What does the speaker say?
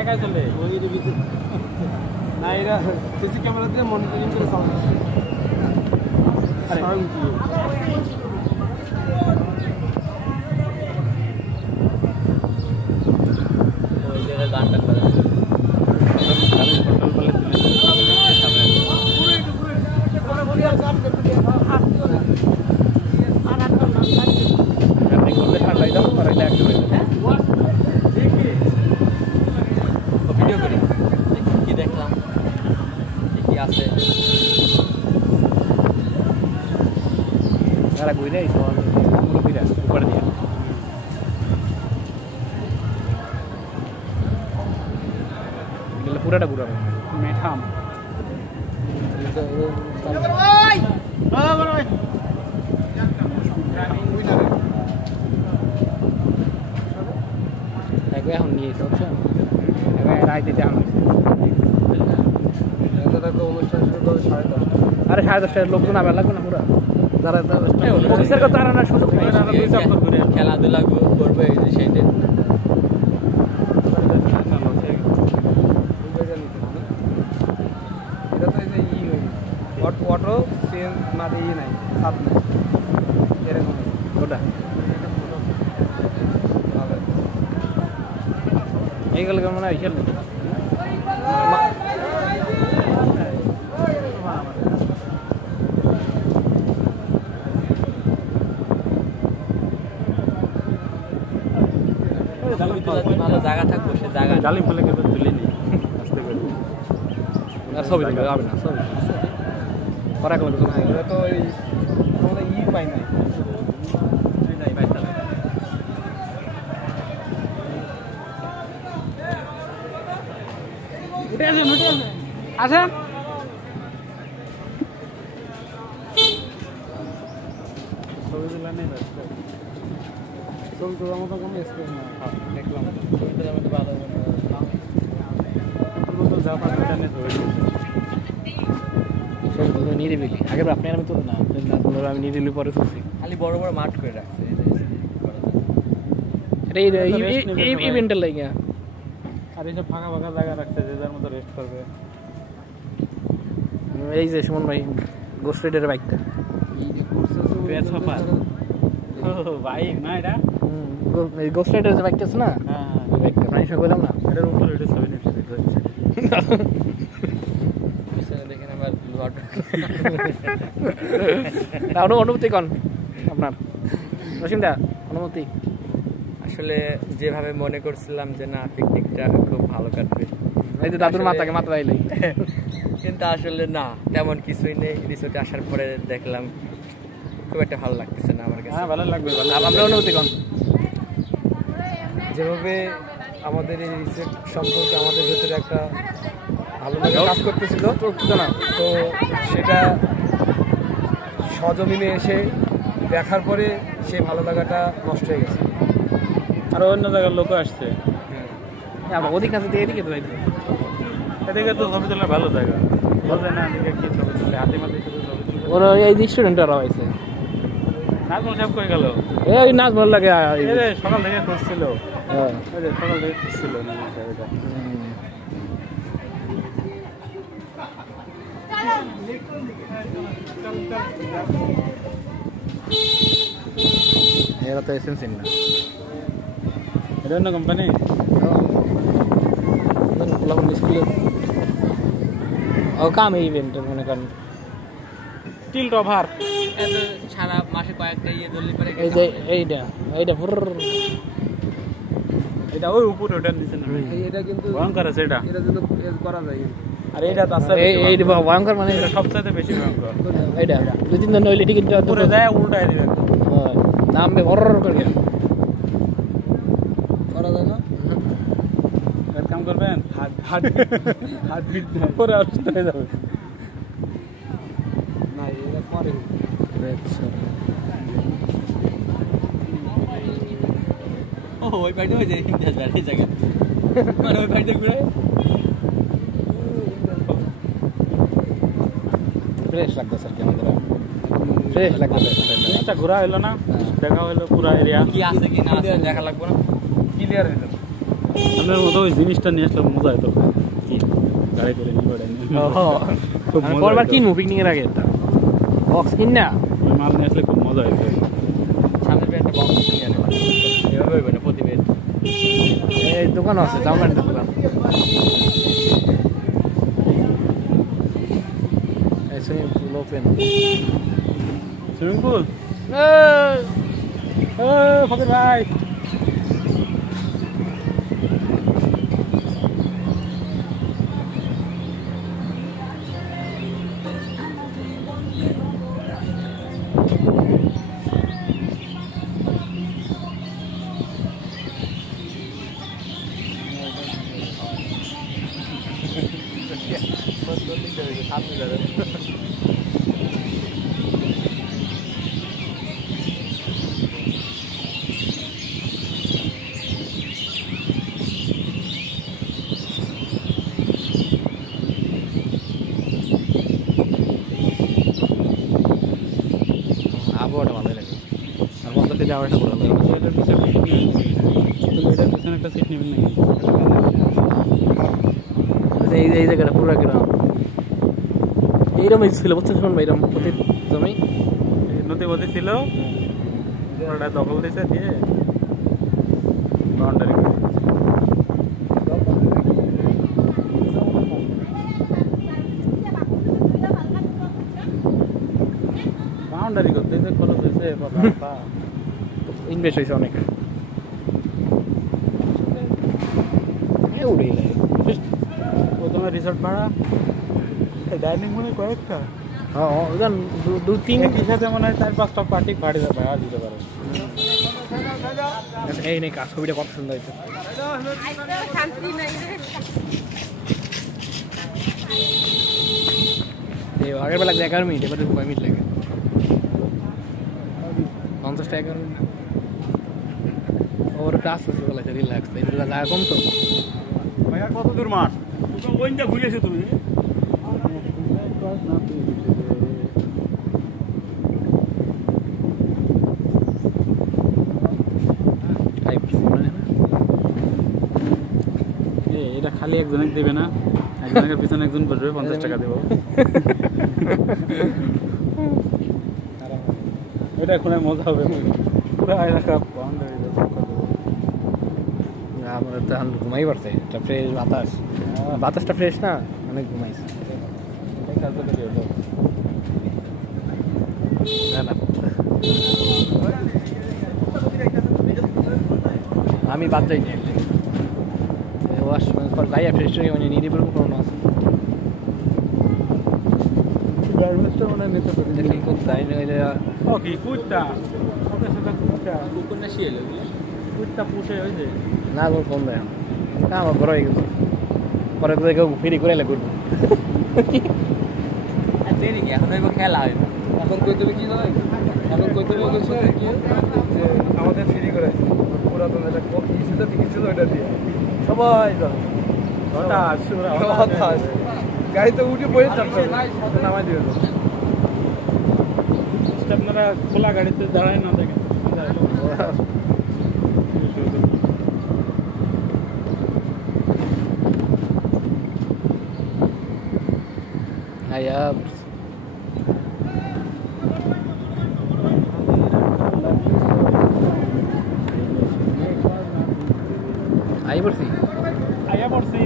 একাই চলে ওই ভিতরে না এরা সিসি ক্যামেরা দিয়ে মনিটরিং করে চালাচ্ছে আরে ওই জায়গায় গানটা করে ভিডিও করি কি দেখলাম কি আছে Cara gue deh soal mulut tidak kepada dia. Gila pura ada pura. Metam. Aku yang ni soksa. Aku yang rai tidak am. अरे 10:30 लोग तो ना बेला को ना पूरा অফিসার কত আনার সুযোগ নেই দুই চাপ করে খেলাধুলা করবে এই যে সেইটা এটা তো এই যে অটো সেল মাঝে ই নাই সাপ নাই এরকম ওটা এইগুলো কেমন হয় খেল ভালো জায়গা থাকবো সে জায়গা জালি ফেলে কেটে তুলে নি আস্তে করে আর সবই দেখবে হবে না সবই পরে কল করতে হবে তো এই আমরা ই পাই নাই নাই ভাই তাহলে উঠে আসেন সবই দিলা নেই চলতো আমার তো কোনো স্পেস না দেখলাম ছবিটার মধ্যে ভালো পুরো যা পারটা নিয়ে ধরে সব তো নিরিবিলি আগে আপনার আমি তো না আমি নিরিবিলি পরে শুনছি খালি বড় বড় মাঠ করে রাখছে এটা এই ইভেন্টের লাগে আর এই যে ফাঁকা ফাঁকা জায়গা রাখছে যে যার মতো রেস্ট করবে এই যে সুমন ভাই গোস্ট রাইডারের বাইকটা এই যে কোর্সে পেট হপার ও বাইক না এটা এই গোস্ট রাইডারের যে বাইকটা আছে না হ্যাঁ বাইকটা মানে সব বললাম না এটার উপরে এটা ছবি নিতে হচ্ছে পিছনে দেখেন আবার লট তাও অনুমতি কোন আপনার রশিমদা অনুমতি আসলে যেভাবে মনে করছিলাম যে না পিকনিকটা খুব ভালো কাটবে এই যে দাদুর মাথাকে মাথা বাইলে কিন্তু আসলে না তেমন কিছুই নেই রিসোর্টে আসার পরে দেখলাম খুব একটা ভালো লাগতেছে না আমার কাছে হ্যাঁ ভালো লাগবে আপনার অনুমতি কোন যেভাবে আমাদের এই রিসোর্ট সম্পর্কে আমাদের ভেতরে একটা ভালো লাগা কাজ করতেছিল না তো সেটা সজমিনে এসে দেখার পরে সেই ভালো লাগাটা নষ্ট হয়ে গেছে আর অন্য জায়গার লোকও আসছে হ্যাঁ ওদিক কাছে এদিকে তো এদিকে তো ছবি তোলার ভালো জায়গা বলবে না এদিকে কি ছবি তুলে হাতে মাঝে ছবি তুলে ওরা এই স্টুডেন্টরা হয়েছে নাজমুল সাহেব কই গেল এই নাচ ভালো লাগে সকাল থেকে খুঁজছিল হ্যাঁ সকাল থেকে খুঁজছিল নাজমুল সাহেব এরা তো এসেন্স না এটা অন্য কোম্পানি স্কুলে ও কাম ইভেন্ট মনে করেন টিল্ট ওভার এত সারা মাসে কয়েকটা ইয়ে দলি পরে এই যে এইটা পুরো এটা ওই উপরে ওটা নিচে না এটা কিন্তু ভয়ঙ্কর আছে এটা কিন্তু করা যায় আর এটা তো আছে এই ভয়ঙ্কর মানে এটা সবচেয়ে বেশি ভয়ঙ্কর এইটা দুই তিন দিন নইলে টিকিট পুরো যায় উল্টায় দিবে নাম বে হরর করে করা যায় না এক কাম করবেন হাত বিট পরে আসতে হয়ে যাবে না এটা পরে ও ওই পাইতে হয়ে যায় ইন্ডিয়া যায় এই জায়গা মানে ওই পাইতে ঘুরে ফ্রেশ লাগতেছে আর কি আমাদের ফ্রেশ লাগতেছে এটা ঘোরা হলো না দেখা হলো পুরো এরিয়া কি আছে কি না আছে দেখা লাগবে না ক্লিয়ার হলো আপনার মতো ওই জিনিসটা নিয়ে আসলে মজা হতো গাড়ি করে নিয়ে বেড়াই খুব পরবার কিনবো পিকনিকের আগে একটা বক্স কিন না ওই মাল নিয়ে আসলে খুব মজা হতো সামনের একটা বক্স কিনে আনে এভাবে হইবে না প্রতি বেড এই দোকান আছে জামানের দোকান এই swimming pool open swimming pool ফকির ভাই আবহাওয়াটা ভালোই লাগে আর মতো থেকে আবার একটা ভালো লাগে এটার পিছনে একটা সিট নেবেন নাকি এই জায়গাটা পুরো গ্রাম এইরকমই ছিল বুঝছেন শুনবো এইরকম প্রতি জমি নদী বদি ছিল ওটা দখল দিয়েছে দিয়ে বাউন্ডারি বাউন্ডারি করতে যে খরচ হয়েছে ইনভেস্ট হয়েছে অনেক প্রথমে রিসোর্ট ভাড়া ডাইনিং মনে কয়েকটা হ্যাঁ দু তিন একই সাথে মনে হয় 4-5টা পার্টি ভাড়া দিতে পারে এই নেই কাজ ছবিটা কত সুন্দর হয়েছে আগের বেলা 11 মিনিট এবারে 5 মিনিট লাগে 50 টাকা ওর ক্লাস আছে বলে রিল্যাক্স এগুলো জায়গা কম তো ভাইয়া কত দূর মাঠ তুমি ওইটা ঘুরেছো তুমি এটা খালি একজনকে দেবে না একজনের পিছনে একজন বসবে 50 টাকা দেবো এটা এখন মজা হবে পুরো এলাকা আমরা তো এখন ঘুমাই পারছে একটা ফ্রেশ বাতাসটা ফ্রেশ না অনেক ঘুমাইছে আমি বাদ যাই যাই ফ্রেশ মানে নিয়ে পড়বো কোনো আছে গার্মেন্টসটা মনে হয় নিতে পারি খুব যাই না কি কুইটটা কুকুর না শিয়ে কুইটটা পুষে হয়েছে না গো কম দেয় না আমার বড় হয়ে গেছে পরে তো কেউ ফ্রি করে এলে করবো দেরি কি এখন খেলা হয় এখন কই দেবে কি হয় এখন কই দেবে কিছু যে আমাদের ফ্রি করে পুরাতন একটা কপি ছিল দিয়েছিল ওটা দিয়ে সবাই গাড়িতে উঠে বসে থাকতে নামাই দিবে আপনারা খোলা গাড়িতে দাঁড়ায় না দেখেন আই পড়ছি